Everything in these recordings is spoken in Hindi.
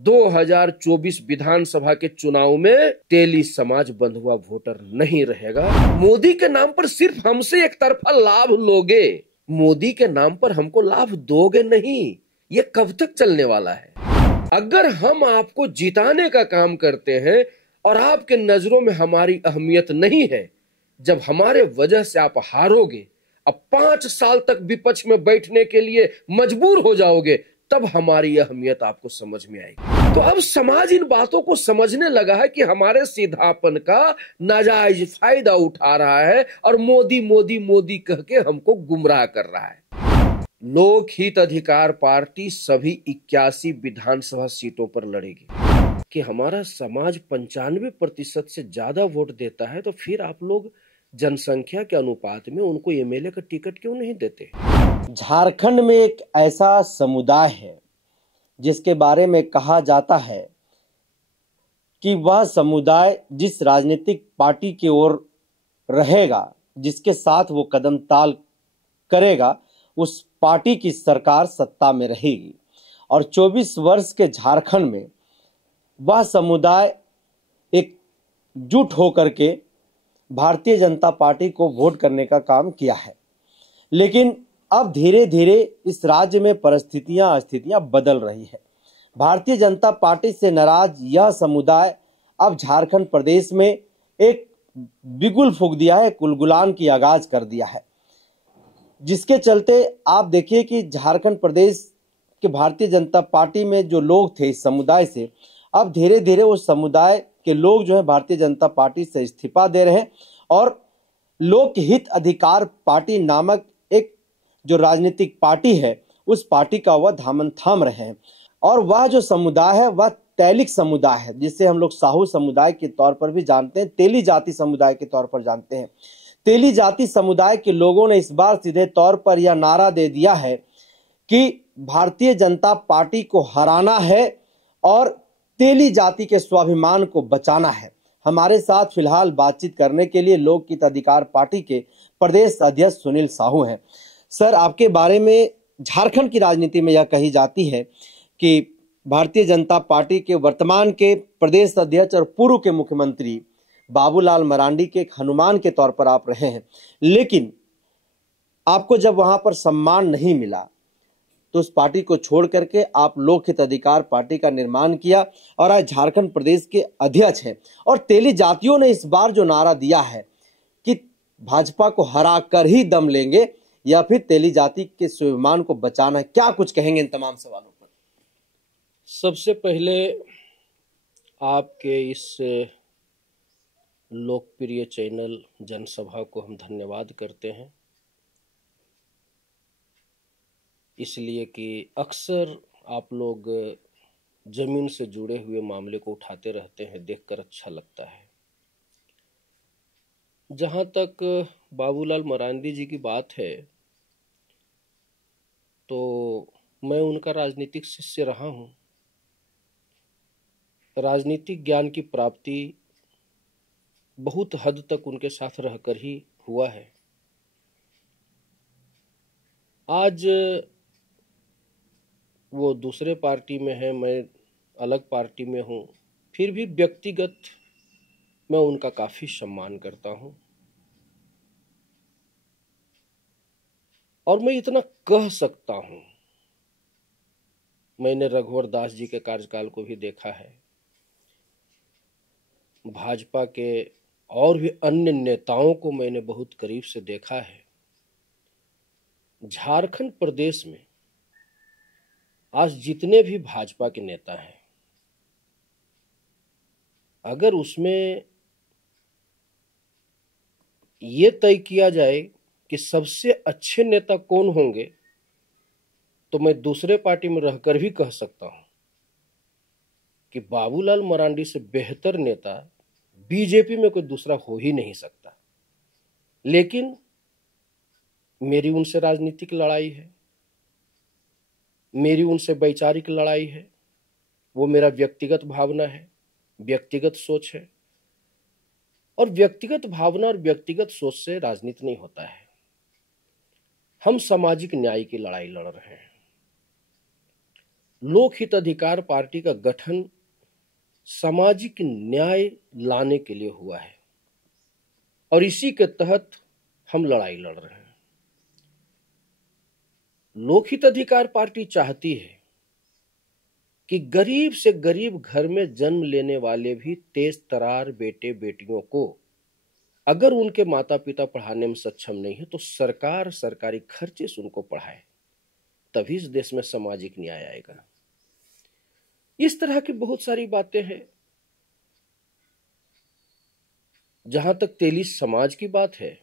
2024 विधानसभा के चुनाव में तेली समाज बंधुआ वोटर नहीं रहेगा। मोदी के नाम पर सिर्फ हमसे एक तरफा लाभ लोगे, मोदी के नाम पर हमको लाभ दोगे नहीं। ये कब तक चलने वाला है? अगर हम आपको जिताने का काम करते हैं और आपके नजरों में हमारी अहमियत नहीं है, जब हमारे वजह से आप हारोगे, अब 5 साल तक विपक्ष में बैठने के लिए मजबूर हो जाओगे, तब हमारी अहमियत आपको समझ में आएगी। तो अब समाज इन बातों को समझने लगा है कि हमारे सीधापन का नाजायज फायदा उठा रहा है और मोदी मोदी मोदी कह के हमको गुमराह कर रहा है। लोक हित अधिकार पार्टी सभी 81 विधानसभा सीटों पर लड़ेगी। कि हमारा समाज 95% से ज्यादा वोट देता है, तो फिर आप लोग जनसंख्या के अनुपात में उनको एमएलए का टिकट क्यों नहीं देते? झारखंड में एक ऐसा समुदाय है जिसके बारे में कहा जाता है कि वह समुदाय जिस राजनीतिक पार्टी की ओर रहेगा, जिसके साथ वो कदम ताल करेगा, उस पार्टी की सरकार सत्ता में रहेगी। और 24 वर्ष के झारखंड में वह समुदाय एकजुट होकर के भारतीय जनता पार्टी को वोट करने का काम किया है। लेकिन अब धीरे धीरे इस राज्य में स्थितियां बदल रही है। भारतीय जनता पार्टी से नाराज यह समुदाय अब झारखंड प्रदेश में एक बिगुल फूंक दिया है, गुलगुलान की आगाज कर दिया है, जिसके चलते आप देखिए कि झारखंड प्रदेश के भारतीय जनता पार्टी में जो लोग थे इस समुदाय से, अब धीरे धीरे उस समुदाय के लोग जो है भारतीय जनता पार्टी से इस्तीफा दे रहे हैं और लोक हित अधिकार पार्टी नामक एक जो राजनीतिक पार्टी है उस पार्टी का वह दामन थाम रहे हैं। और वह जो समुदाय है वह तैलिक समुदाय है, जिसे हम लोग साहू समुदाय के तौर पर भी जानते हैं, तेली जाति समुदाय के तौर पर जानते हैं। तेली जाति समुदाय के लोगों ने इस बार सीधे तौर पर यह नारा दे दिया है कि भारतीय जनता पार्टी को हराना है और तेली जाति के स्वाभिमान को बचाना है। हमारे साथ फिलहाल बातचीत करने के लिए लोक हित अधिकार पार्टी के प्रदेश अध्यक्ष सुनील साहू हैं। सर, आपके बारे में झारखंड की राजनीति में यह कही जाती है कि भारतीय जनता पार्टी के वर्तमान के प्रदेश अध्यक्ष और पूर्व के मुख्यमंत्री बाबूलाल मरांडी के एक हनुमान के तौर पर आप रहे हैं, लेकिन आपको जब वहां पर सम्मान नहीं मिला तो उस पार्टी को छोड़ करके आप लोक हित अधिकार पार्टी का निर्माण किया और आज झारखंड प्रदेश के अध्यक्ष हैं। और तेली जातियों ने इस बार जो नारा दिया है कि भाजपा को हरा कर ही दम लेंगे या फिर तेली जाति के स्वाभिमान को बचाना है, क्या कुछ कहेंगे इन तमाम सवालों पर? सबसे पहले आपके इस लोकप्रिय चैनल जनसभा को हम धन्यवाद करते हैं, इसलिए कि अक्सर आप लोग जमीन से जुड़े हुए मामले को उठाते रहते हैं, देखकर अच्छा लगता है। जहां तक बाबूलाल मरांडी जी की बात है, तो मैं उनका राजनीतिक शिष्य रहा हूं। राजनीतिक ज्ञान की प्राप्ति बहुत हद तक उनके साथ रहकर ही हुआ है। आज वो दूसरे पार्टी में है, मैं अलग पार्टी में हूँ, फिर भी व्यक्तिगत मैं उनका काफ़ी सम्मान करता हूँ। और मैं इतना कह सकता हूँ, मैंने रघुवर दास जी के कार्यकाल को भी देखा है, भाजपा के और भी अन्य नेताओं को मैंने बहुत करीब से देखा है। झारखंड प्रदेश में आज जितने भी भाजपा के नेता हैं, अगर उसमें ये तय किया जाए कि सबसे अच्छे नेता कौन होंगे, तो मैं दूसरे पार्टी में रहकर भी कह सकता हूं कि बाबूलाल मरांडी से बेहतर नेता बीजेपी में कोई दूसरा हो ही नहीं सकता। लेकिन मेरी उनसे राजनीतिक लड़ाई है, मेरी उनसे वैचारिक लड़ाई है, वो मेरा व्यक्तिगत भावना है, व्यक्तिगत सोच है। और व्यक्तिगत भावना और व्यक्तिगत सोच से राजनीति नहीं होता है। हम सामाजिक न्याय की लड़ाई लड़ रहे हैं। लोक हित अधिकार पार्टी का गठन सामाजिक न्याय लाने के लिए हुआ है और इसी के तहत हम लड़ाई लड़ रहे हैं। लोक हित अधिकार पार्टी चाहती है कि गरीब से गरीब घर में जन्म लेने वाले भी तेज तरार बेटे बेटियों को अगर उनके माता पिता पढ़ाने में सक्षम नहीं है तो सरकार सरकारी खर्चे से उनको पढ़ाए, तभी इस देश में सामाजिक न्याय आएगा। इस तरह की बहुत सारी बातें हैं। जहां तक तेली समाज की बात है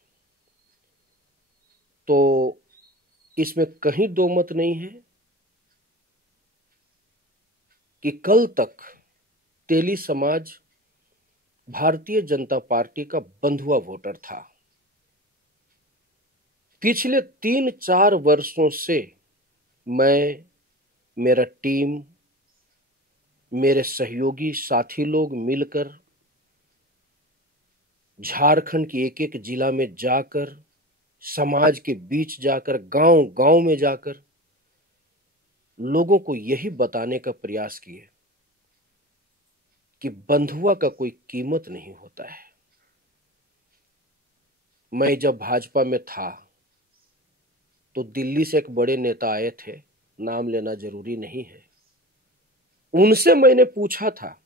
तो इसमें कहीं दो मत नहीं है कि कल तक तेली समाज भारतीय जनता पार्टी का बंधुआ वोटर था। पिछले 3-4 वर्षों से मैं, मेरा टीम, मेरे सहयोगी साथी लोग मिलकर झारखंड के एक एक जिला में जाकर, समाज के बीच जाकर, गांव गांव में जाकर लोगों को यही बताने का प्रयास किए कि बंधुआ का कोई कीमत नहीं होता है। मैं जब भाजपा में था तो दिल्ली से एक बड़े नेता आए थे, नाम लेना जरूरी नहीं है। उनसे मैंने पूछा था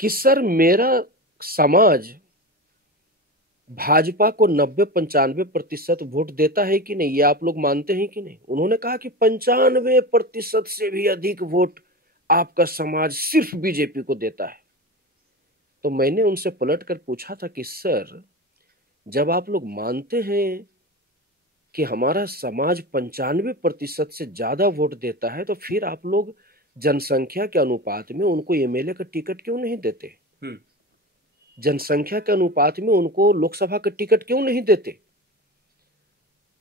कि सर, मेरा समाज भाजपा को 90-95% वोट देता है कि नहीं, ये आप लोग मानते हैं कि नहीं? उन्होंने कहा कि 95% से भी अधिक वोट आपका समाज सिर्फ बीजेपी को देता है। तो मैंने उनसे पलट कर पूछा था कि सर, जब आप लोग मानते हैं कि हमारा समाज 95% से ज्यादा वोट देता है तो फिर आप लोग जनसंख्या के अनुपात में उनको एमएलए का टिकट क्यों नहीं देते? जनसंख्या के अनुपात में उनको लोकसभा का टिकट क्यों नहीं देते?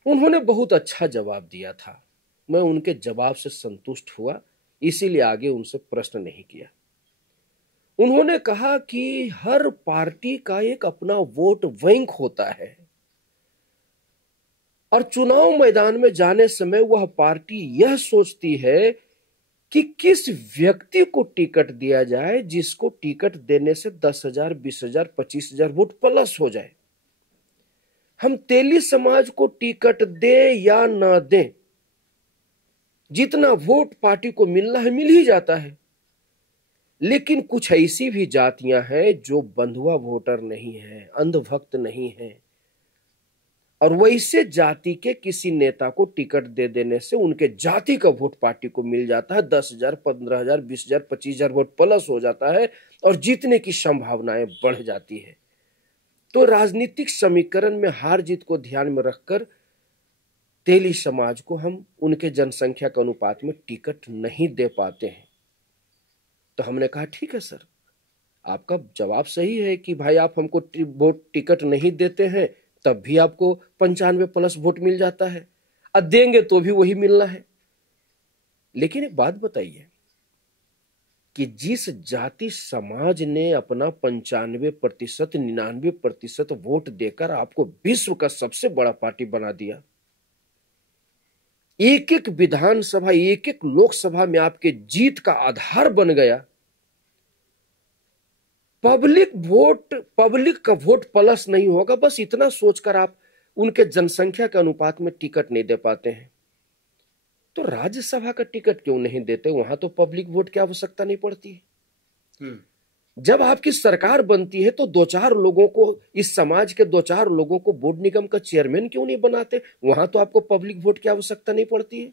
उन्होंने बहुत अच्छा जवाब दिया था। मैं उनके जवाब से संतुष्ट हुआ, इसीलिए आगे उनसे प्रश्न नहीं किया। उन्होंने कहा कि हर पार्टी का एक अपना वोट बैंक होता है और चुनाव मैदान में जाने समय वह पार्टी यह सोचती है कि किस व्यक्ति को टिकट दिया जाए जिसको टिकट देने से 10,000, 20,000, 25,000 वोट प्लस हो जाए। हम तेली समाज को टिकट दे या ना दे, जितना वोट पार्टी को मिलना है मिल ही जाता है। लेकिन कुछ ऐसी भी जातियां हैं जो बंधुआ वोटर नहीं है, अंधभक्त नहीं है, और वैसे जाति के किसी नेता को टिकट दे देने से उनके जाति का वोट पार्टी को मिल जाता है। 10,000, 15,000, 20,000, 25,000 वोट प्लस हो जाता है और जीतने की संभावनाएं बढ़ जाती है। तो राजनीतिक समीकरण में हार जीत को ध्यान में रखकर तेली समाज को हम उनके जनसंख्या के अनुपात में टिकट नहीं दे पाते हैं। तो हमने कहा ठीक है सर, आपका जवाब सही है कि भाई आप हमको वोट टिकट नहीं देते हैं तब भी आपको 95+ वोट मिल जाता है, और देंगे तो भी वही मिलना है। लेकिन एक बात बताइए कि जिस जाति समाज ने अपना 95%, 99% वोट देकर आपको विश्व का सबसे बड़ा पार्टी बना दिया, एक एक विधानसभा, एक एक लोकसभा में आपके जीत का आधार बन गया, पब्लिक का वोट प्लस नहीं होगा, बस इतना सोचकर आप उनके जनसंख्या के अनुपात में टिकट नहीं दे पाते हैं, तो राज्यसभा का टिकट क्यों नहीं देते? वहां तो पब्लिक वोट की आवश्यकता नहीं पड़ती है। जब आपकी सरकार बनती है तो 2-4 लोगों को, इस समाज के 2-4 लोगों को बोर्ड निगम का चेयरमैन क्यों नहीं बनाते? वहां तो आपको पब्लिक वोट की आवश्यकता नहीं पड़ती है।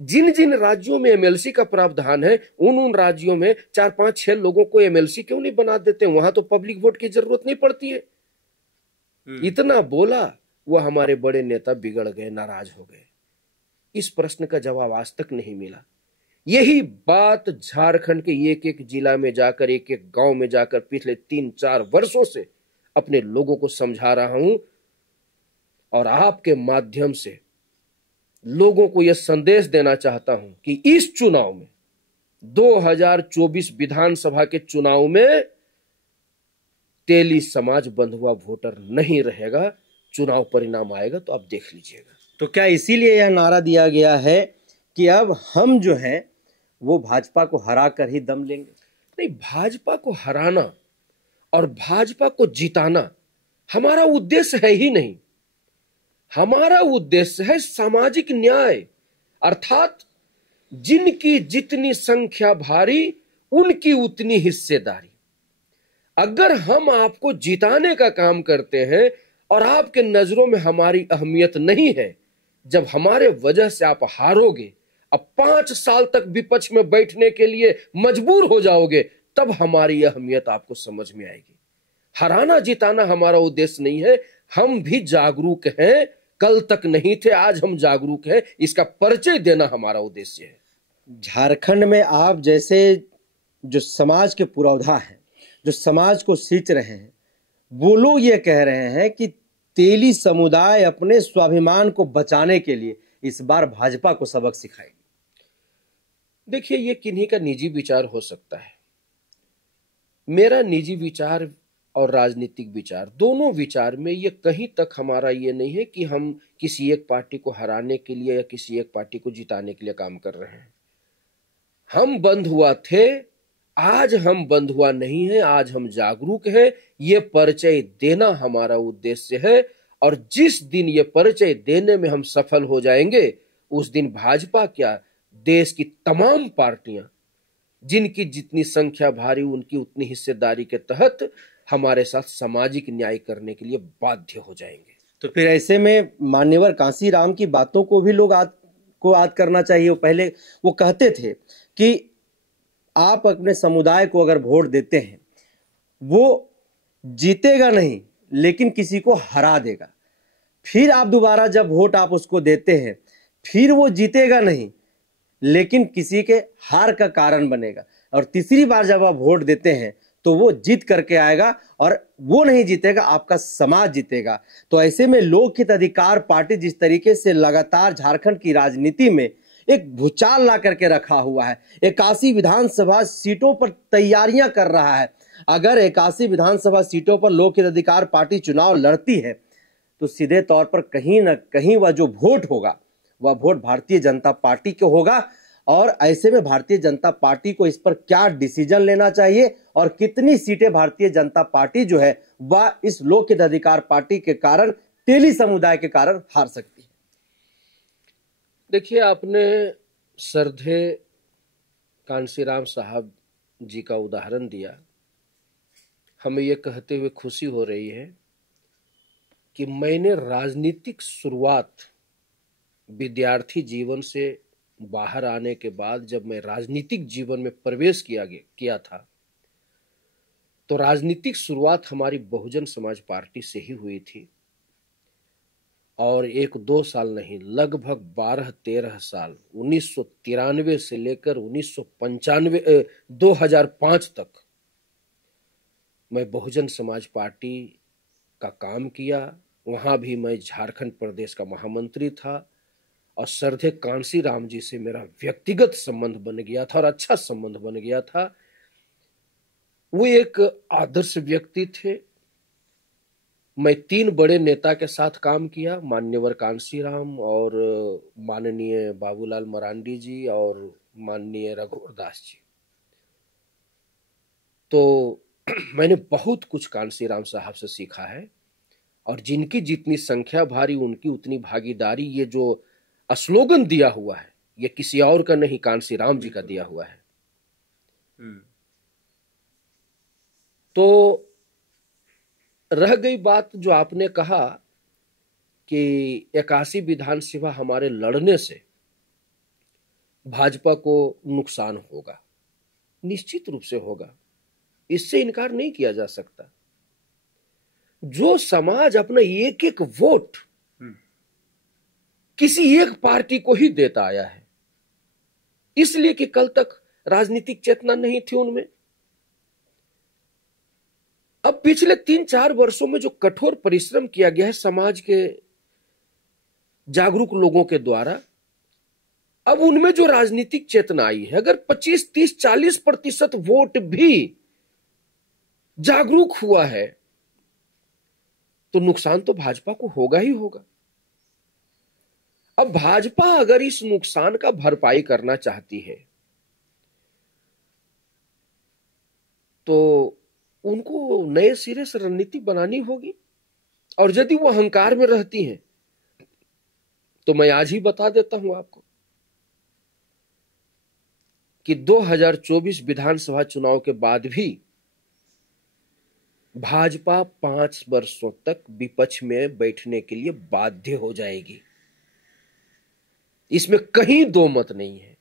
जिन जिन राज्यों में एमएलसी का प्रावधान है उन राज्यों में 4-5-6 लोगों को एमएलसी क्यों नहीं बना देते? वहां तो पब्लिक वोट की जरूरत नहीं पड़ती है। इतना बोला, वो हमारे बड़े नेता बिगड़ गए, नाराज हो गए। इस प्रश्न का जवाब आज तक नहीं मिला। यही बात झारखंड के एक एक जिला में जाकर, एक एक गांव में जाकर पिछले 3-4 वर्षों से अपने लोगों को समझा रहा हूं, और आपके माध्यम से लोगों को यह संदेश देना चाहता हूं कि इस चुनाव में, 2024 विधानसभा के चुनाव में, तेली समाज बंधुआ वोटर नहीं रहेगा। चुनाव परिणाम आएगा तो आप देख लीजिएगा। तो क्या इसीलिए यह नारा दिया गया है कि अब हम जो हैं वो भाजपा को हरा कर ही दम लेंगे? नहीं, भाजपा को हराना और भाजपा को जिताना हमारा उद्देश्य है ही नहीं। हमारा उद्देश्य है सामाजिक न्याय, अर्थात जिनकी जितनी संख्या भारी उनकी उतनी हिस्सेदारी। अगर हम आपको जिताने का काम करते हैं और आपके नजरों में हमारी अहमियत नहीं है, जब हमारे वजह से आप हारोगे, अब 5 साल तक विपक्ष में बैठने के लिए मजबूर हो जाओगे, तब हमारी अहमियत आपको समझ में आएगी। हराना जिताना हमारा उद्देश्य नहीं है। हम भी जागरूक हैं, कल तक नहीं थे, आज हम जागरूक हैं, इसका परिचय देना हमारा उद्देश्य है। झारखंड में आप जैसे जो समाज के पुरोधा हैं, जो समाज को सींच रहे हैं, वो लोग ये कह रहे हैं कि तेली समुदाय अपने स्वाभिमान को बचाने के लिए इस बार भाजपा को सबक सिखाएगी। देखिए, ये किन्हीं का निजी विचार हो सकता है। मेरा निजी विचार और राजनीतिक विचार, दोनों विचार में ये कहीं तक हमारा ये नहीं है कि हम किसी एक पार्टी को हराने के लिए या किसी एक पार्टी को जिताने के लिए काम कर रहे हैं। हम बंधुआ थे, आज हम बंधुआ नहीं है, आज हम जागरूक हैं। ये परिचय देना हमारा उद्देश्य है, और जिस दिन ये परिचय देने में हम सफल हो जाएंगे, उस दिन भाजपा क्या, देश की तमाम पार्टियां जिनकी जितनी संख्या भारी उनकी उतनी हिस्सेदारी के तहत हमारे साथ सामाजिक न्याय करने के लिए बाध्य हो जाएंगे। तो फिर ऐसे में मान्यवर कांसीराम की बातों को भी लोग याद करना चाहिए। पहले वो कहते थे कि आप अपने समुदाय को अगर वोट देते हैं, वो जीतेगा नहीं लेकिन किसी को हरा देगा। फिर आप दोबारा जब वोट आप उसको देते हैं, फिर वो जीतेगा नहीं लेकिन किसी के हार का कारण बनेगा। और तीसरी बार जब आप वोट देते हैं तो वो जीत करके आएगा, और वो नहीं जीतेगा, आपका समाज जीतेगा। तो ऐसे में लोक हित अधिकार पार्टी जिस तरीके से लगातार झारखंड की राजनीति में एक भूचाल ला करके रखा हुआ है, 81 विधानसभा सीटों पर तैयारियां कर रहा है। अगर 81 विधानसभा सीटों पर लोक हित अधिकार पार्टी चुनाव लड़ती है तो सीधे तौर पर कहीं ना कहीं वह जो वोट होगा वह वोट भारतीय जनता पार्टी को होगा। और ऐसे में भारतीय जनता पार्टी को इस पर क्या डिसीजन लेना चाहिए और कितनी सीटें भारतीय जनता पार्टी जो है वह इस लोक हित अधिकार पार्टी के कारण, तेली समुदाय के कारण हार सकती है? देखिए, आपने सरधे कांसीराम साहब जी का उदाहरण दिया। हमें यह कहते हुए खुशी हो रही है कि मैंने राजनीतिक शुरुआत विद्यार्थी जीवन से बाहर आने के बाद, जब मैं राजनीतिक जीवन में प्रवेश किया था, तो राजनीतिक शुरुआत हमारी बहुजन समाज पार्टी से ही हुई थी। और 1-2 साल नहीं, लगभग 12-13 साल, 1993 से लेकर 2005 तक मैं बहुजन समाज पार्टी का काम किया। वहां भी मैं झारखंड प्रदेश का महामंत्री था, और सरधे कांसीराम जी से मेरा व्यक्तिगत संबंध बन गया था और अच्छा संबंध बन गया था। वो एक आदर्श व्यक्ति थे। मैं 3 बड़े नेता के साथ काम किया, मान्यवर कांसीराम और माननीय बाबूलाल मरांडी जी और माननीय रघुवर दास जी। तो मैंने बहुत कुछ कांसीराम साहब से सीखा है, और जिनकी जितनी संख्या भारी उनकी उतनी भागीदारी, ये जो स्लोगन दिया हुआ है ये किसी और का नहीं, कांसीराम जी का दिया हुआ है। तो रह गई बात जो आपने कहा कि 81 विधानसभा हमारे लड़ने से भाजपा को नुकसान होगा। निश्चित रूप से होगा, इससे इनकार नहीं किया जा सकता। जो समाज अपना एक एक वोट किसी एक पार्टी को ही देता आया है, इसलिए कि कल तक राजनीतिक चेतना नहीं थी उनमें। अब पिछले 3-4 वर्षों में जो कठोर परिश्रम किया गया है समाज के जागरूक लोगों के द्वारा, अब उनमें जो राजनीतिक चेतना आई है, अगर 25, 30, 40% वोट भी जागरूक हुआ है तो नुकसान तो भाजपा को होगा ही होगा। अब भाजपा अगर इस नुकसान का भरपाई करना चाहती है तो उनको नए सिरे से रणनीति बनानी होगी। और यदि वो अहंकार में रहती हैं तो मैं आज ही बता देता हूं आपको कि 2024 विधानसभा चुनाव के बाद भी भाजपा 5 वर्षों तक विपक्ष में बैठने के लिए बाध्य हो जाएगी। इसमें कहीं दो मत नहीं है।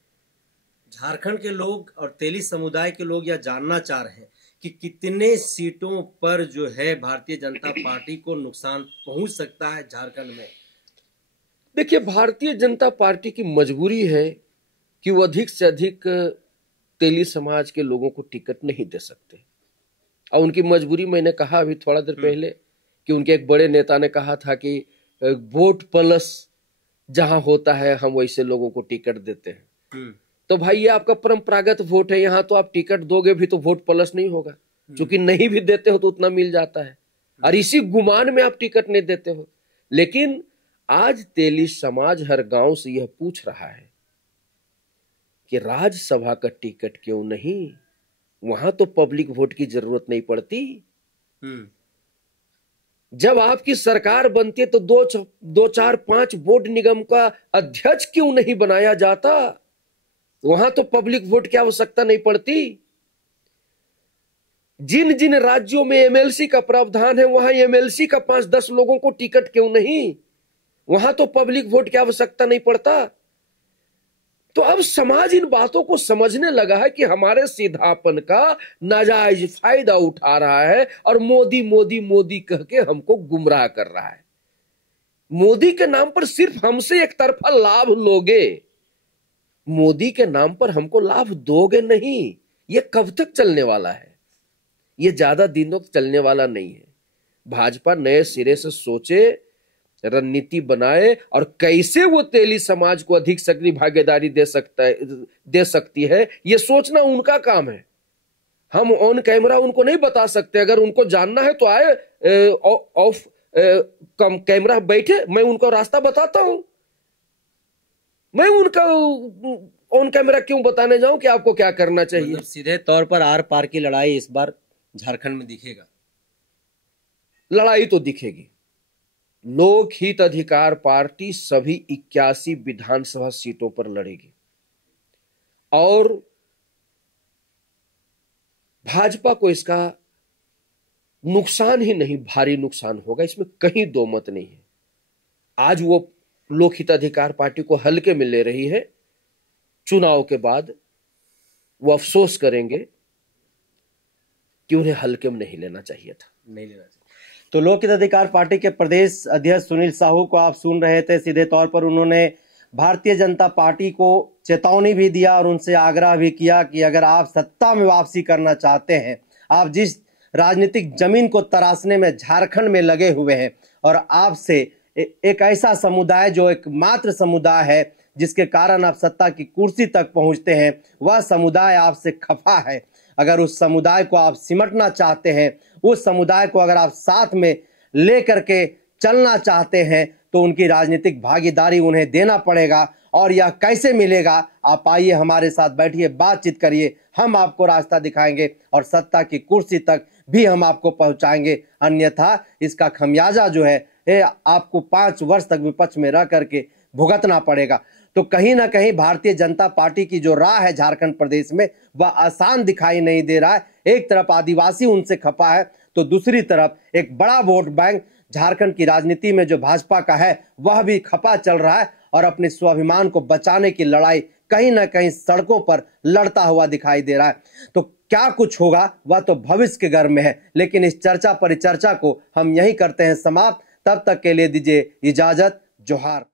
झारखंड के लोग और तेली समुदाय के लोग यह जानना चाह रहे हैं कि कितने सीटों पर जो है भारतीय जनता पार्टी को नुकसान पहुंच सकता है झारखंड में। देखिए, भारतीय जनता पार्टी की मजबूरी है कि वो अधिक से अधिक तेली समाज के लोगों को टिकट नहीं दे सकते। और उनकी मजबूरी मैंने कहा अभी थोड़ा देर पहले कि उनके एक बड़े नेता ने कहा था कि वोट प्लस जहां होता है हम वैसे लोगों को टिकट देते हैं। तो भाई ये आपका परंपरागत वोट है, यहाँ तो आप टिकट दोगे भी तो वोट प्लस नहीं होगा, क्योंकि नहीं भी देते हो तो उतना मिल जाता है और इसी गुमान में आप टिकट नहीं देते हो। लेकिन आज तेली समाज हर गांव से यह पूछ रहा है कि राज्यसभा का टिकट क्यों नहीं, वहां तो पब्लिक वोट की जरूरत नहीं पड़ती। जब आपकी सरकार बनती है तो दो चार पांच बोर्ड निगम का अध्यक्ष क्यों नहीं बनाया जाता, वहां तो पब्लिक वोट की आवश्यकता नहीं पड़ती। जिन जिन राज्यों में एमएलसी का प्रावधान है वहां एमएलसी का 5-10 लोगों को टिकट क्यों नहीं, वहां तो पब्लिक वोट की आवश्यकता नहीं पड़ता। तो अब समाज इन बातों को समझने लगा है कि हमारे सीधापन का नाजायज फायदा उठा रहा है और मोदी मोदी मोदी कह के हमको गुमराह कर रहा है। मोदी के नाम पर सिर्फ हमसे एक तरफा लाभ लोगे, मोदी के नाम पर हमको लाभ दोगे नहीं। ये कब तक चलने वाला है? ये ज्यादा दिनों तक चलने वाला नहीं है। भाजपा नए सिरे से सोचे, रणनीति बनाए और कैसे वो तेली समाज को अधिक सक्रिय भागीदारी दे सकती है, ये सोचना उनका काम है। हम ऑन कैमरा उनको नहीं बता सकते। अगर उनको जानना है तो आए ऑफ कैमरा बैठे, मैं उनको रास्ता बताता हूं। मैं उनका ऑन कैमरा क्यों बताने जाऊं कि आपको क्या करना चाहिए। मतलब सीधे तौर पर आर पार की लड़ाई इस बार झारखंड में दिखेगा। लड़ाई तो दिखेगी। लोक हित अधिकार पार्टी सभी 81 विधानसभा सीटों पर लड़ेगी और भाजपा को इसका नुकसान ही नहीं भारी नुकसान होगा, इसमें कहीं दो मत नहीं है। आज वो लोक हित अधिकार पार्टी को हल्के में ले रही है, चुनाव के बाद वो अफसोस करेंगे कि उन्हें हल्के में नहीं लेना चाहिए था। नहीं लेना चाहिए। तो लोक हित अधिकार पार्टी के प्रदेश अध्यक्ष सुनील साहू को आप सुन रहे थे। सीधे तौर पर उन्होंने भारतीय जनता पार्टी को चेतावनी भी दिया और उनसे आग्रह भी किया कि अगर आप सत्ता में वापसी करना चाहते हैं, आप जिस राजनीतिक जमीन को तराशने में झारखंड में लगे हुए हैं और आपसे एक ऐसा समुदाय जो एकमात्र समुदाय है जिसके कारण आप सत्ता की कुर्सी तक पहुंचते हैं, वह समुदाय आपसे खफा है। अगर उस समुदाय को आप सिमटना चाहते हैं, उस समुदाय को अगर आप साथ में लेकर के चलना चाहते हैं तो उनकी राजनीतिक भागीदारी उन्हें देना पड़ेगा। और यह कैसे मिलेगा? आप आइए हमारे साथ बैठिए, बातचीत करिए, हम आपको रास्ता दिखाएंगे और सत्ता की कुर्सी तक भी हम आपको पहुंचाएंगे। अन्यथा इसका खमियाजा जो है आपको 5 वर्ष तक विपक्ष में रह करके भुगतना पड़ेगा। तो कहीं ना कहीं भारतीय जनता पार्टी की जो राह है झारखंड प्रदेश में वह आसान दिखाई नहीं दे रहा है। एक तरफ आदिवासी उनसे खपा है तो दूसरी तरफ एक बड़ा वोट बैंक झारखंड की राजनीति में जो भाजपा का है वह भी खपा चल रहा है और अपने स्वाभिमान को बचाने की लड़ाई कहीं ना कहीं सड़कों पर लड़ता हुआ दिखाई दे रहा है। तो क्या कुछ होगा वह तो भविष्य के घर में है, लेकिन इस चर्चा परिचर्चा को हम यहीं करते हैं समाप्त। तब तक के लिए दीजिए इजाजत। जोहार।